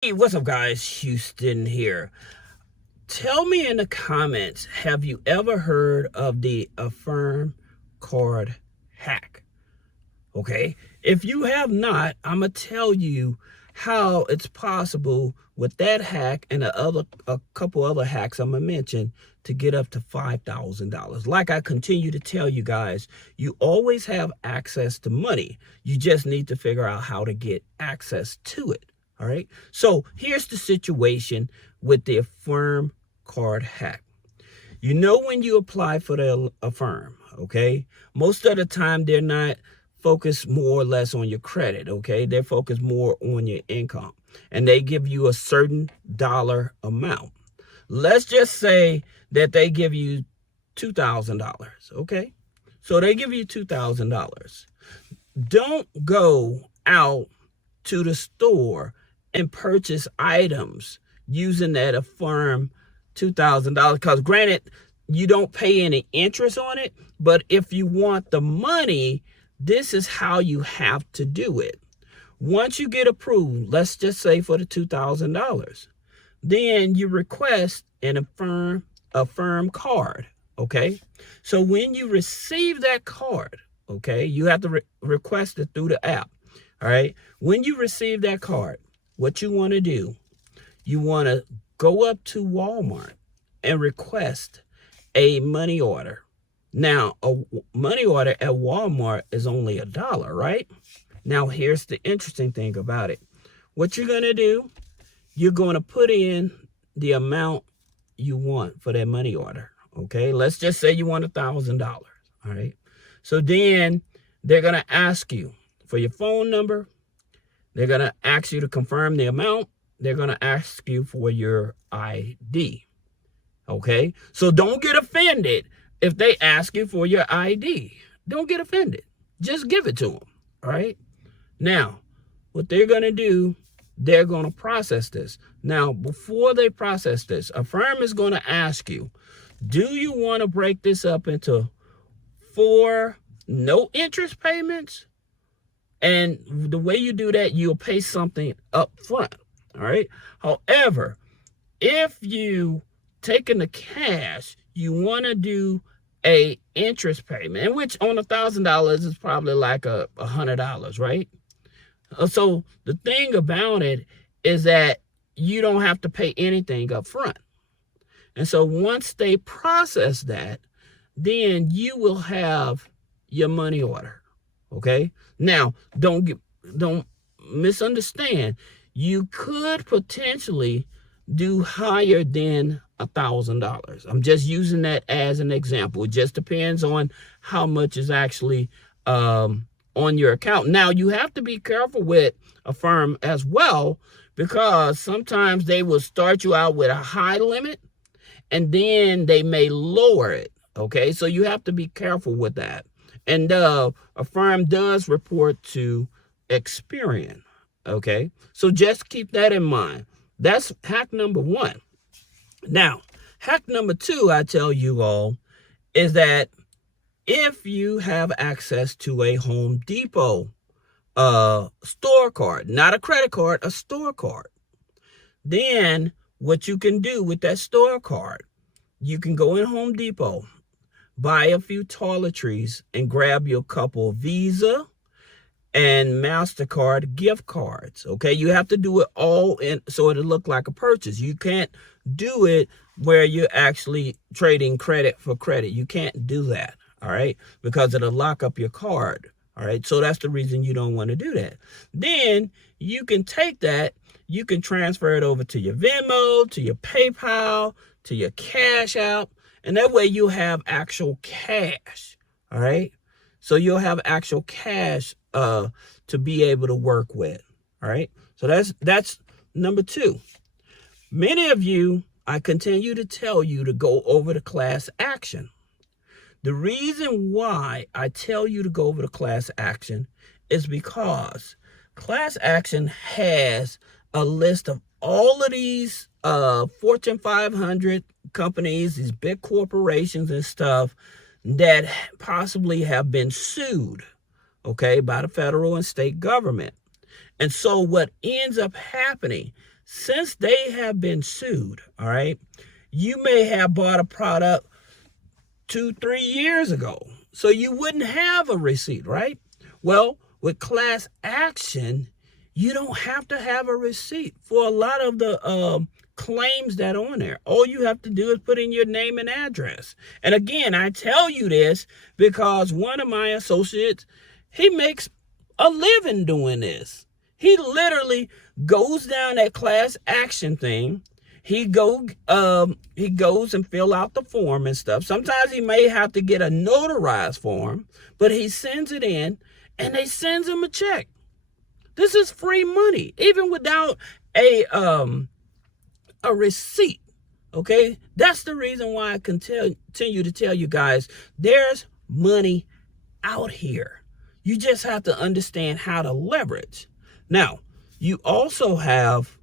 Hey, what's up, guys? Houston here. Tell me in the comments, have you ever heard of the Affirm Card hack? Okay, if you have not, I'm gonna tell you how it's possible with that hack and a couple other hacks I'm gonna mention to get up to $5,000. Like I continue to tell you guys, you always have access to money. You just need to figure out how to get access to it. All right. So here's the situation with the Affirm Card hack. You know, when you apply for the Affirm, okay, most of the time they're not focused more or less on your credit, okay? They're focused more on your income, and they give you a certain dollar amount. Let's just say that they give you $2,000, okay? So they give you $2,000. Don't go out to the store and purchase items using that Affirm $2,000, because granted, you don't pay any interest on it, but if you want the money, this is how you have to do it. Once you get approved, let's just say for the $2,000, then you request an Affirm card, okay? So when you receive that card, okay, you have to request it through the app, all right? When you receive that card, what you want to do, you want to go up to Walmart and request a money order. Now, a money order at Walmart is only $1, right? Now, here's the interesting thing about it. What you're going to do, you're going to put in the amount you want for that money order, okay? Let's just say you want $1,000, all right? So then they're going to ask you for your phone number. They're going to ask you to confirm the amount. They're going to ask you for your ID, okay? So don't get offended if they ask you for your ID. Don't get offended. Just give it to them, all right? Now, what they're going to do, they're going to process this. Now, before they process this, Affirm is going to ask you, do you want to break this up into 4 no interest payments? And the way you do that, you'll pay something up front, all right? However, if you take in the cash, you want to do a interest payment, which on $1,000 is probably like $100, right? So the thing about it is that you don't have to pay anything up front. And so once they process that, then you will have your money order, okay? Now, don't misunderstand. You could potentially do higher than $1,000. I'm just using that as an example. It just depends on how much is actually on your account. Now, you have to be careful with Affirm as well, because sometimes they will start you out with a high limit and then they may lower it, okay? So you have to be careful with that. And Affirm does report to Experian, okay? So just keep that in mind. That's hack number 1. Now, hack number 2, I tell you all, is that if you have access to a Home Depot store card, not a credit card, a store card, then what you can do with that store card, you can go in Home Depot, buy a few toiletries, and grab your couple Visa and MasterCard gift cards, okay? You have to do it all in so it'll look like a purchase. You can't do it where you're actually trading credit for credit. You can't do that, all right? Because it'll lock up your card, all right? So that's the reason you don't want to do that. Then you can take that, you can transfer it over to your Venmo, to your PayPal, to your Cash App, and that way you'll have actual cash, all right? So you'll have actual cash to be able to work with, all right? So that's number 2. Many of you, I continue to tell you to go over the class action. The reason why I tell you to go over the class action is because class action has a list of all of these Fortune 500 companies, these big corporations and stuff that possibly have been sued, okay, by the federal and state government. And so what ends up happening, since they have been sued, all right, you may have bought a product 2-3 years ago, so you wouldn't have a receipt, right? Well, with class action, you don't have to have a receipt for a lot of the claims that are on there. All you have to do is put in your name and address. And again, I tell you this because one of my associates, he makes a living doing this. He literally goes down that class action thing. He goes and fill out the form and stuff. Sometimes he may have to get a notarized form, but he sends it in and they sends him a check. This is free money, even without a receipt. Okay, that's the reason why I continue to tell you guys there's money out here. You just have to understand how to leverage. Now, you also have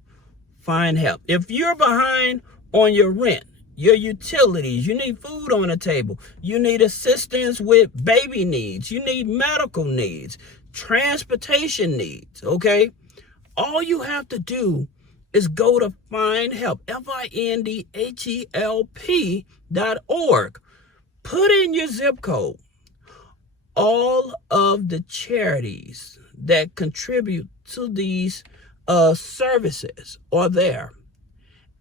find help. If you're behind on your rent, your utilities, you need food on the table, you need assistance with baby needs, you need medical needs, transportation needs, okay? All you have to do is go to find help, findhelp.org. Put in your zip code. All of the charities that contribute to these services are there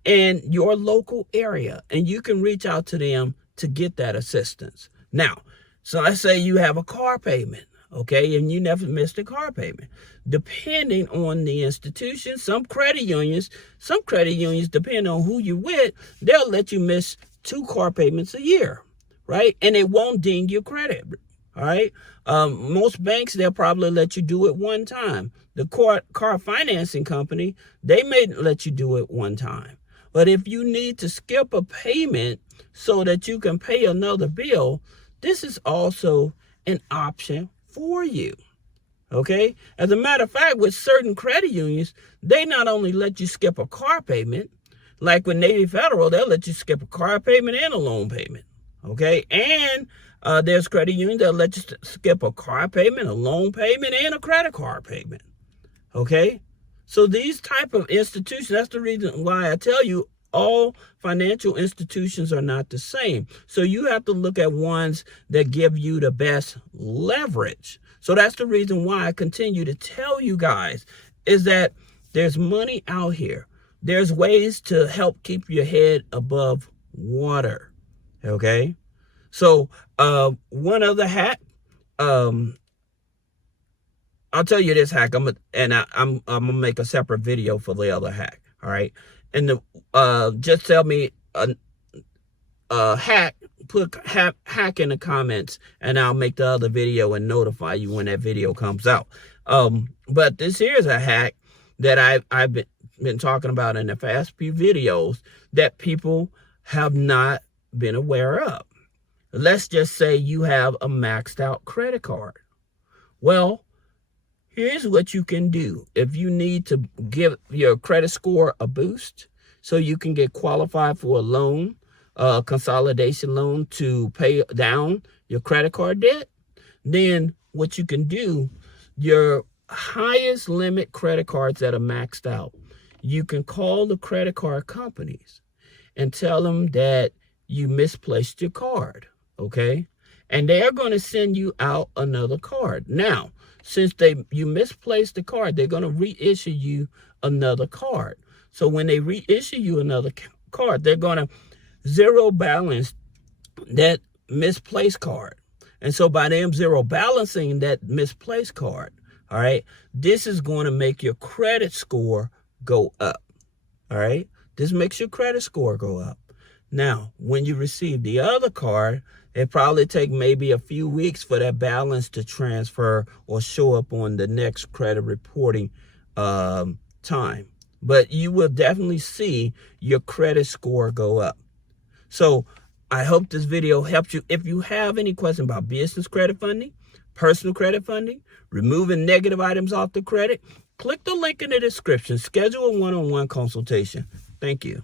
in your local area, and you can reach out to them to get that assistance. Now, so let's say you have a car payment, okay, and you never missed a car payment. Depending on the institution, some credit unions, depending on who you're with, they'll let you miss 2 car payments a year, right? And it won't ding your credit. All right. Most banks, they'll probably let you do it one time. The car financing company, they may let you do it one time. But if you need to skip a payment so that you can pay another bill, this is also an option for you. Okay. As a matter of fact, with certain credit unions, they not only let you skip a car payment, like with Navy Federal, they'll let you skip a car payment and a loan payment. Okay. And there's credit unions that let you skip a car payment, a loan payment, and a credit card payment. Okay? So these type of institutions, that's the reason why I tell you all financial institutions are not the same. So you have to look at ones that give you the best leverage. So that's the reason why I continue to tell you guys is that there's money out here. There's ways to help keep your head above water. Okay? So one other hack, I'll tell you this hack. I'm gonna make a separate video for the other hack. All right, and just tell me hack. Put hack in the comments, and I'll make the other video and notify you when that video comes out. But this here's a hack that I've been talking about in the past few videos that people have not been aware of. Let's just say you have a maxed out credit card. Well, here's what you can do. If you need to give your credit score a boost so you can get qualified for a loan, consolidation loan to pay down your credit card debt, then what you can do, your highest limit credit cards that are maxed out, you can call the credit card companies and tell them that you misplaced your card. Okay, and they're going to send you out another card. Now, since you misplaced the card, they're going to reissue you another card. So when they reissue you another card, they're going to zero balance that misplaced card. And so by them zero balancing that misplaced card, all right, this is going to make your credit score go up. All right, this makes your credit score go up. Now, when you receive the other card, it probably take maybe a few weeks for that balance to transfer or show up on the next credit reporting time. But you will definitely see your credit score go up. So I hope this video helps you. If you have any questions about business credit funding, personal credit funding, removing negative items off the credit, click the link in the description. Schedule a one-on-one consultation. Thank you.